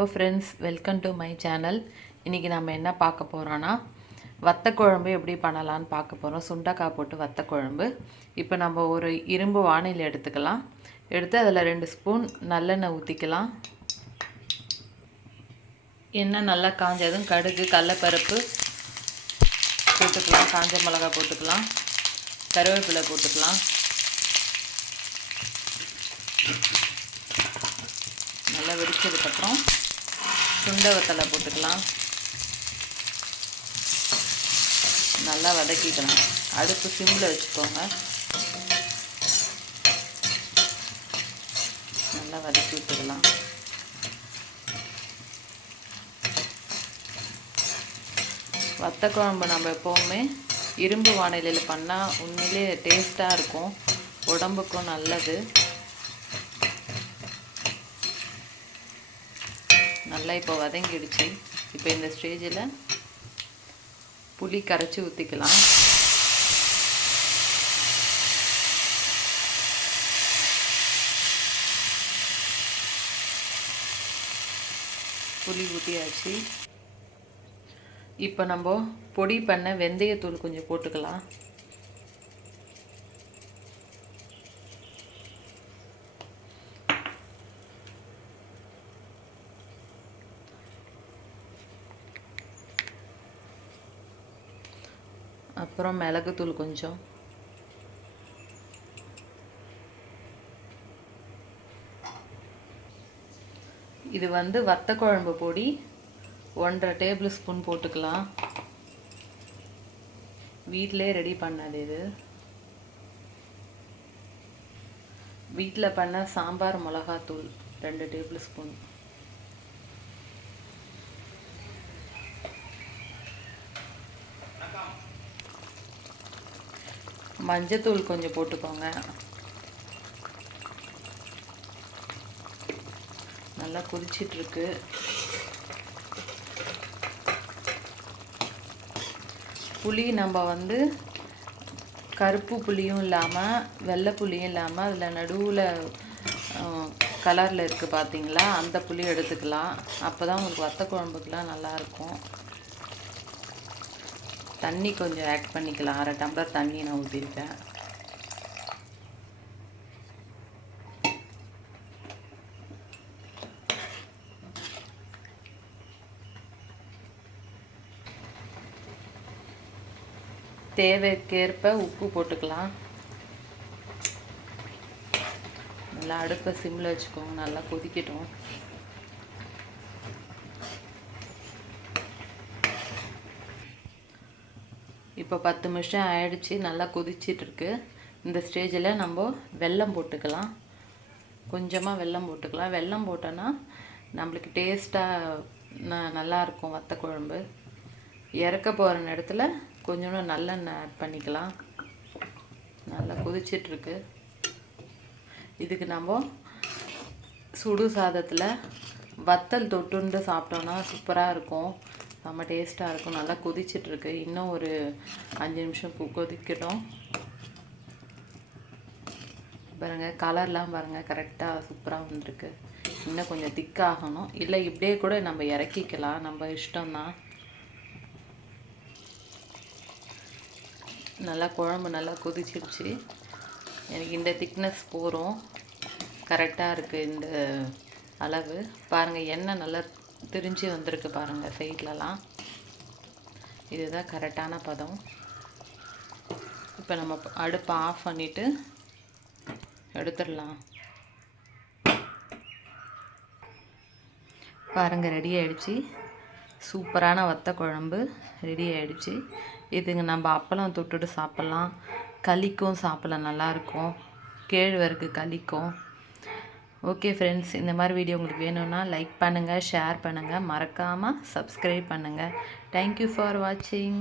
Hello friends, welcome to my channel. இன்றைக்கி நம்ம என்ன பார்க்க போகிறோன்னா வத்த குழம்பு எப்படி பண்ணலான்னு பார்க்க போகிறோம். சுண்டக்காய் போட்டு வத்த குழம்பு. இப்போ நம்ம ஒரு இரும்பு வானிலை எடுத்துக்கலாம். எடுத்து அதில் 2 ஸ்பூன் நல்லெண்ணெய் ஊற்றிக்கலாம். எண்ணெய் நல்லா காஞ்சதும் கடுகு, கடலைப்பருப்பு போட்டுக்கலாம். காஞ்ச மிளகாய் போட்டுக்கலாம். கருவேப்பிலை போட்டுக்கலாம். நல்லா வெடிச்சதுக்கப்புறம் சுண்டை வத்தலை போட்டுக்கலாம். நல்லா வதக்கிக்கலாம். அடுப்பு சிம்மில் வச்சுக்கோங்க. நல்லா வதக்கி விட்டுக்கலாம். வத்த குழம்பு நம்ம எப்போவுமே இரும்பு வானிலையில் பண்ணால் உண்மையிலே டேஸ்ட்டாக இருக்கும், உடம்புக்கும் நல்லது. நல்லா இப்போ வதங்கிடுச்சு. இப்போ இந்த ஸ்டேஜில் புளி கரைச்சி ஊற்றிக்கலாம். புளி ஊற்றியாச்சு. இப்போ நம்ம பொடி பண்ண வெந்தயத்தூள் கொஞ்சம் போட்டுக்கலாம். அப்புறம் மிளகுத்தூள் கொஞ்சம். இது வத்த குழம்பு பொடி 1.5 டேபிள் ஸ்பூன் போட்டுக்கலாம். வீட்டிலே ரெடி பண்ணது இது. வீட்டில் பண்ண சாம்பார் மிளகாத்தூள் 2 டேபிள் ஸ்பூன். மஞ்சத்தூள் கொஞ்சம் போட்டுக்கோங்க. நல்லா கொதிச்சிட்ருக்கு. புளி நம்ம கருப்பு புளியும் இல்லாமல் வெள்ளை புளியும் இல்லாமல் அதில் நடுவில் கலரில் இருக்குது பார்த்தீங்களா, அந்த புளி எடுத்துக்கலாம். அப்போ தான் உங்களுக்கு வத்த குழம்புக்கெலாம் நல்லாயிருக்கும். தண்ணி கொஞ்சம் ஆட் பண்ணிக்கலாம். 1/2 டம்ளர் தண்ணி நான் ஊற்றிருக்கேன். தேவைக்கேற்ப உப்பு போட்டுக்கலாம். நல்லா அடுப்பை சிம்மில் வச்சுக்கோங்க. நல்லா கொதிக்கட்டும். இப்போ 10 நிமிஷம் ஆயிடுச்சு. நல்லா கொதிச்சிட்ருக்கு. இந்த ஸ்டேஜில் நம்ம வெல்லம் போட்டுக்கலாம். கொஞ்சமாக வெல்லம் போட்டுக்கலாம். வெல்லம் போட்டோன்னா நம்மளுக்கு டேஸ்ட்டாக நல்லாயிருக்கும் வத்த குழம்பு. இறக்க போகிற நேரத்தில் கொஞ்சோண்டு நல்லெண்ணெய் ஆட் பண்ணிக்கலாம். நல்லா கொதிச்சிட்ருக்கு. இதுக்கு நம்ம சுடு சாதத்தில் வத்தல் தொட்டுண்டு சாப்பிட்டோன்னா சூப்பராக இருக்கும். செம்ம டேஸ்ட்டாக இருக்கும். நல்லா கொதிச்சிட்ருக்கு. இன்னும் ஒரு 5 நிமிஷம் கொதிக்கட்டும். பாருங்கள், கலர்லாம் பாருங்கள், கரெக்டாக சூப்பராக வந்துருக்கு. இன்னும் கொஞ்சம் திக்காகணும். இல்லை இப்படியே கூட நம்ம இறக்கிக்கலாம், நம்ம இஷ்டம்தான். நல்லா குழம்பு நல்லா கொதிச்சிடுச்சு. எனக்கு இந்த திக்னஸ் போகிறோம். கரெக்டாக இருக்குது இந்த அளவு. பாருங்கள், எண்ணெய் நல்லா திரிஞ்சு வந்திருக்கு பாருங்கள் சைட்லலாம். இதுதான் கரெக்டான பதம். இப்போ நம்ம அடுப்பை ஆஃப் பண்ணிவிட்டு எடுத்துடலாம். பாருங்கள், ரெடி ஆகிடுச்சு. சூப்பரான வத்த குழம்பு ரெடி ஆகிடுச்சு. இதுங்க நம்ம அப்பளம் தொட்டுட்டு சாப்பிட்லாம். களிக்கும் சாப்பிட்லாம், நல்லாயிருக்கும். கேழ்வரகு களிக்கும். ஓகே ஃப்ரெண்ட்ஸ், இந்த மாதிரி வீடியோ உங்களுக்கு வேணும்னா லைக் பண்ணுங்கள், ஷேர் பண்ணுங்கள், மறக்காமல் சப்ஸ்கிரைப் பண்ணுங்கள். தேங்க்யூ ஃபார் வாட்சிங்.